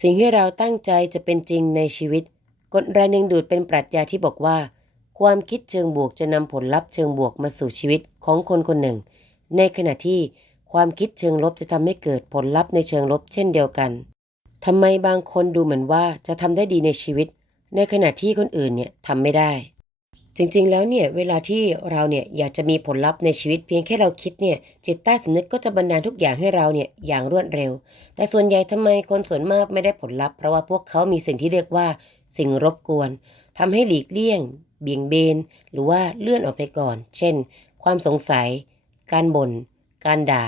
สิ่งที่เราตั้งใจจะเป็นจริงในชีวิต กฎแรงดึงดูดเป็นปรัชญาที่บอกว่า ความคิดเชิงบวกจะนำผลลัพธ์เชิงบวกมาสู่ชีวิตของคนคนหนึ่ง ในขณะที่ความคิดเชิงลบจะทำให้เกิดผลลัพธ์ในเชิงลบเช่นเดียวกันทำไมบางคนดูเหมือนว่าจะทำได้ดีในชีวิต ในขณะที่คนอื่นเนี่ยทำไม่ได้ จริงๆ แล้วเนี่ยเวลาที่เราเนี่ยอยากจะมีผลลัพธ์ในชีวิตเพียงแค่เราคิดเนี่ยจิตใต้สำนึกก็จะบันดาลทุกอย่างให้เราเนี่ยอย่างรวดเร็ว แต่ส่วนใหญ่ทำไมคนส่วนมากไม่ได้ผลลัพธ์เพราะว่าพวกเขามีสิ่งที่เรียกว่าสิ่งรบกวนทำให้หลีกเลี่ยง เบี่ยงเบน หรือว่าเลื่อนออกไปก่อน เช่น ความสงสัย การบน่น การด่า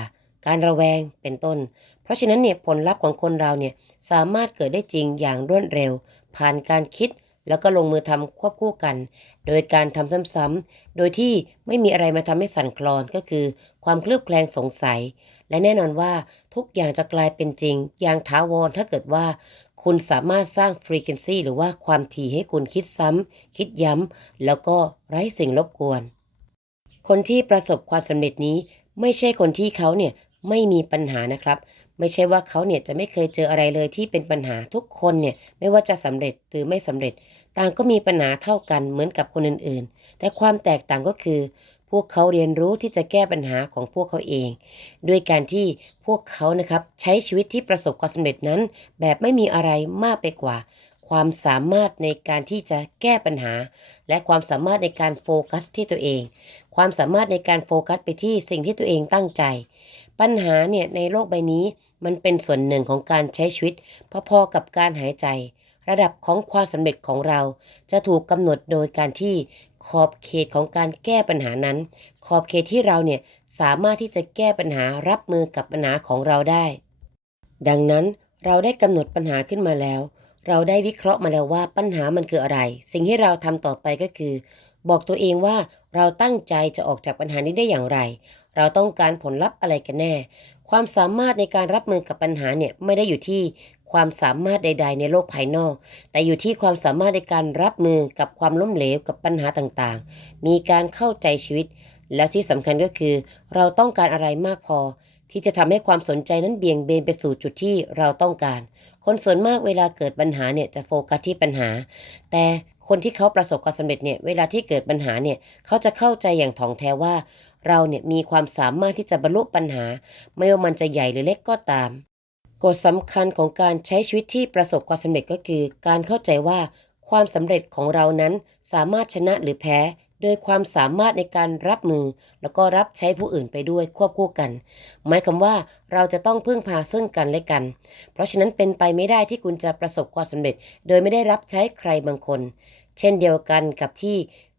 การระแวงเป็นต้น เพราะฉะนั้นเนี่ยผลลัพธ์ของคนเราเนี่ยสามารถเกิดได้จริงอย่างรวดเร็ว ผ่านการคิด แล้วก็ลงมือทำควบคู่กัน โดยการทำซ้ำๆโดยที่ไม่มีอะไรมาทำให้สั่นคลอนก็คือ ความเคลือบแคลงสงสัย และแน่นอนว่าทุกอย่างจะกลายเป็นจริง อย่างถาวรถ้าเกิดว่า คุณสามารถสร้าง frequency หรือว่าความถี่ให้คุณคิดซ้ำคิดย้ำแล้วก็ไร้สิ่งรบกวน คนที่ประสบความสำเร็จนี้ไม่ใช่คนที่เขาเนี่ย ไม่มีปัญหานะครับ ไม่ใช่ว่าเขาเนี่ยจะไม่เคยเจออะไรเลยที่เป็นปัญหาทุกคนเนี่ยไม่ว่าจะสำเร็จหรือไม่สำเร็จ ต่างก็มีปัญหาเท่ากันเหมือนกับคนอื่นๆ แต่ความแตกต่างก็คือ พวกเขาเรียนรู้ที่จะแก้ปัญหาของพวกเขาเอง ด้วยการที่พวกเขานะครับใช้ชีวิตที่ประสบความสำเร็จนั้น แบบไม่มีอะไรมากไปกว่า ความสามารถในการที่จะแก้ปัญหา และความสามารถในการโฟกัสที่ตัวเอง ความสามารถในการโฟกัสไปที่สิ่งที่ตัวเองตั้งใจ ปัญหาเนี่ยในโลกใบนี้มันเป็นส่วนหนึ่งของการใช้ชีวิตพอๆกับการหายใจ ระดับของความสำเร็จของเรา จะถูกกำหนดโดยการที่ขอบเขตของการแก้ปัญหานั้น ขอบเขตที่เราเนี่ยสามารถที่จะแก้ปัญหารับมือกับปัญหาของเราได้ ดังนั้นเราได้กำหนดปัญหาขึ้นมาแล้ว เราได้วิเคราะห์มาแล้วว่าปัญหามันคืออะไร สิ่งที่เราทำต่อไปก็คือ บอกตัวเองว่าเราตั้งใจจะออกจากปัญหานี้ได้อย่างไร เราต้องการผลลัพธ์อะไรกันแน่ ความสามารถในการรับมือกับปัญหาเนี่ยไม่ได้อยู่ที่ความสามารถใด ๆ ในโลกภายนอก แต่อยู่ที่ความสามารถในการรับมือกับความล้มเหลวกับปัญหาต่างๆ มีการเข้าใจชีวิต และที่สำคัญก็คือ เราต้องการอะไรมากพอ ที่จะทำให้ความสนใจนั้นเบี่ยงเบนไปสู่จุดที่เราต้องการ คนส่วนมากเวลาเกิดปัญหาเนี่ยจะโฟกัสที่ปัญหา แต่คนที่เขาประสบความสำเร็จเนี่ยเวลาที่เกิดปัญหาเนี่ยเขาจะเข้าใจอย่างถ่องแท้ว่า เราเนี่ยมีความสามารถที่จะบรรลุปัญหา ไม่ว่ามันจะใหญ่หรือเล็กก็ตามกฎสำคัญของการใช้ชีวิตที่ประสบความสำเร็จก็คือ การเข้าใจว่าความสำเร็จของเรานั้นสามารถชนะหรือแพ้ โดยความสามารถในการรับมือ แล้วก็รับใช้ผู้อื่นไปด้วยควบคู่กัน หมายความว่าเราจะต้องพึ่งพาซึ่งกันและกัน เพราะฉะนั้นเป็นไปไม่ได้ที่คุณจะประสบความสำเร็จ โดยไม่ได้รับใช้ใครบางคน เช่นเดียวกันกับที่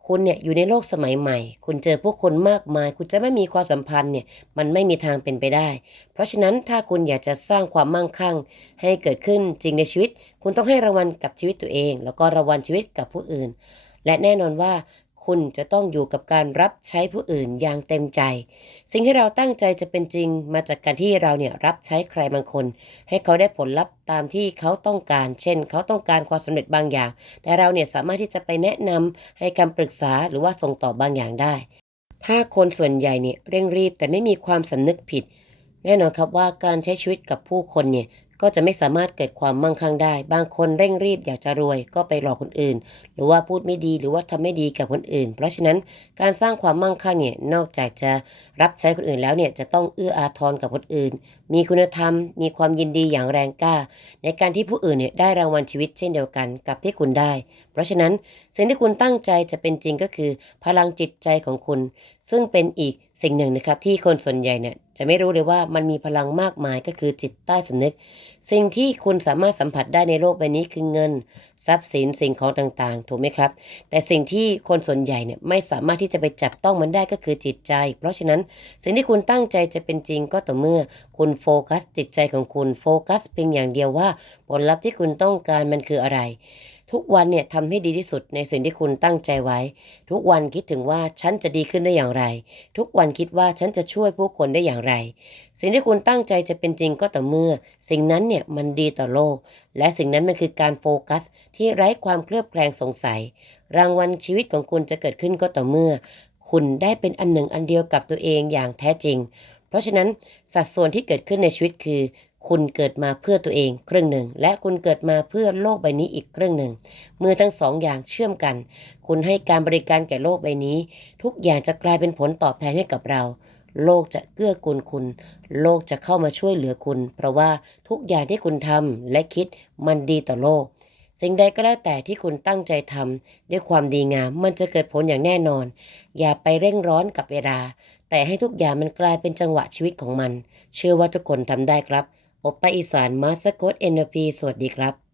คุณเนี่ยอยู่ในโลกสมัยใหม่ คุณเจอผู้คนมากมาย คุณจะไม่มีความสัมพันธ์เนี่ยมันไม่มีทางเป็นไปได้ เพราะฉะนั้นถ้าคุณอยากจะสร้างความมั่งคั่ง ให้เกิดขึ้นจริงในชีวิต คุณต้องให้รางวัลกับชีวิตตัวเอง แล้วก็รางวัลชีวิตกับผู้อื่น และแน่นอนว่า คุณจะต้องอยู่กับการรับใช้ผู้อื่นอย่างเต็มใจ สิ่งที่เราตั้งใจจะเป็นจริงมาจากการที่เราเนี่ยรับใช้ใครบางคน ให้เขาได้ผลลัพธ์ตามที่เขาต้องการ เช่น เขาต้องการความสำเร็จบางอย่าง แต่เราเนี่ยสามารถที่จะไปแนะนำให้คำปรึกษาหรือว่าส่งต่อบางอย่างได้ ถ้าคนส่วนใหญ่เนี่ยเร่งรีบแต่ไม่มีความสำนึกผิด แน่นอนครับว่าการใช้ชีวิตกับผู้คนเนี่ย ก็จะไม่สามารถเกิดความมั่งคั่งได้ บางคนเร่งรีบอยากจะรวยก็ไปหลอกคนอื่น หรือว่าพูดไม่ดีหรือว่าทำไม่ดีกับคนอื่น เพราะฉะนั้นการสร้างความมั่งคั่งเนี่ยนอกจากจะรับใช้คนอื่นแล้วเนี่ยจะต้องเอื้ออาทรกับคนอื่น มีคุณธรรม มีความยินดีอย่างแรงกล้า ในการที่ผู้อื่นเนี่ยได้รางวัลชีวิตเช่นเดียวกันกับที่คุณได้ เพราะฉะนั้นสิ่งที่คุณตั้งใจจะเป็นจริงก็คือ พลังจิตใจของคุณ ซึ่งเป็นอีกสิ่งหนึ่งนะครับที่คนส่วนใหญ่เนี่ยจะไม่รู้เลยว่ามันมีพลังมากมายก็คือจิตใต้สำนึก สิ่งที่คุณสามารถสัมผัสได้ในโลกใบนี้คือเงิน ทรัพย์สินสิ่งของต่างๆ ถูกไหมครับ แต่สิ่งที่คนส่วนใหญ่เนี่ยไม่สามารถที่จะไปจับต้องมันได้ก็คือจิตใจ เพราะฉะนั้นสิ่งที่คุณตั้งใจจะเป็นจริงก็ต่อเมื่อ คุณโฟกัสจิตใจของคุณโฟกัสเพียงอย่างเดียวว่า ผลลัพธ์ที่คุณต้องการมันคืออะไร ทุกวันเนี่ยทำให้ดีที่สุดในสิ่งที่คุณตั้งใจไว้ ทุกวันคิดถึงว่าฉันจะดีขึ้นได้อย่างไร ทุกวันคิดว่าฉันจะช่วยผู้คนได้อย่างไร สิ่งที่คุณตั้งใจจะเป็นจริงก็ต่อเมื่อ สิ่งนั้นเนี่ยมันดีต่อโลก และสิ่งนั้นมันคือการโฟกัส ที่ไร้ความเคลือบแคลงสงสัย รางวัลชีวิตของคุณจะเกิดขึ้นก็ต่อเมื่อ คุณได้เป็นอันหนึ่งอันเดียวกับตัวเองอย่างแท้จริง เพราะฉะนั้นสัดส่วนที่เกิดขึ้นในชีวิตคือ คุณเกิดมาเพื่อตัวเองครึ่งหนึ่ง และคุณเกิดมาเพื่อโลกใบนี้อีกครึ่งหนึ่ง เมื่อทั้งสองอย่างเชื่อมกัน คุณให้การบริการแก่โลกใบนี้ ทุกอย่างจะกลายเป็นผลตอบแทนให้กับเรา โลกจะเกื้อกูลคุณ โลกจะเข้ามาช่วยเหลือคุณ เพราะว่าทุกอย่างที่คุณทำและคิดมันดีต่อโลกสิ่งใดก็แล้วแต่ที่คุณตั้งใจทำด้วยความดีงามมันจะเกิดผลอย่างแน่นอน อย่าไปเร่งร้อนกับเวลา แต่ให้ทุกอย่างมันกลายเป็นจังหวะชีวิตของมัน เชื่อว่าทุกคนทำได้ครับ อบไปอีสานมาสโคตเอ็นพีสวัสดีครับ